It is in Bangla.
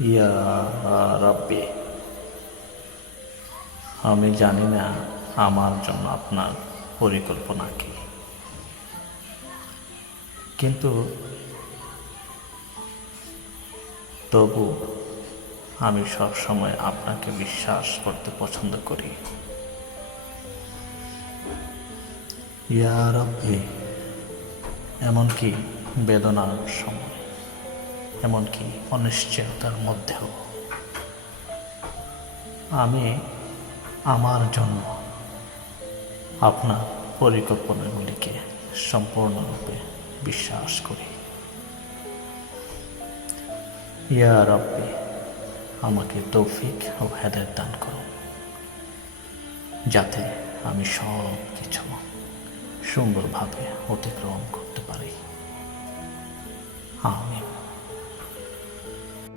ইয়া রাব্বি, আমি জানি না আমার জন্য আপনার পরিকল্পনা কি, কিন্তু তবু আমি সবসময় আপনাকে বিশ্বাস করতে পছন্দ করি। ইয়া রাব্বি, এমনকি বেদনার সময়, এমনকি অনিশ্চয়তার মধ্যেও আমি আমার জন্য আপনার পরিকল্পনাগুলিকে সম্পূর্ণরূপে বিশ্বাস করি। ইয়া রাব্বি, আমাকে তৌফিক ও হেদায়েত দান করুন, যাতে আমি সব কিছু সুন্দরভাবে অতিক্রম করতে পারি। আমিন।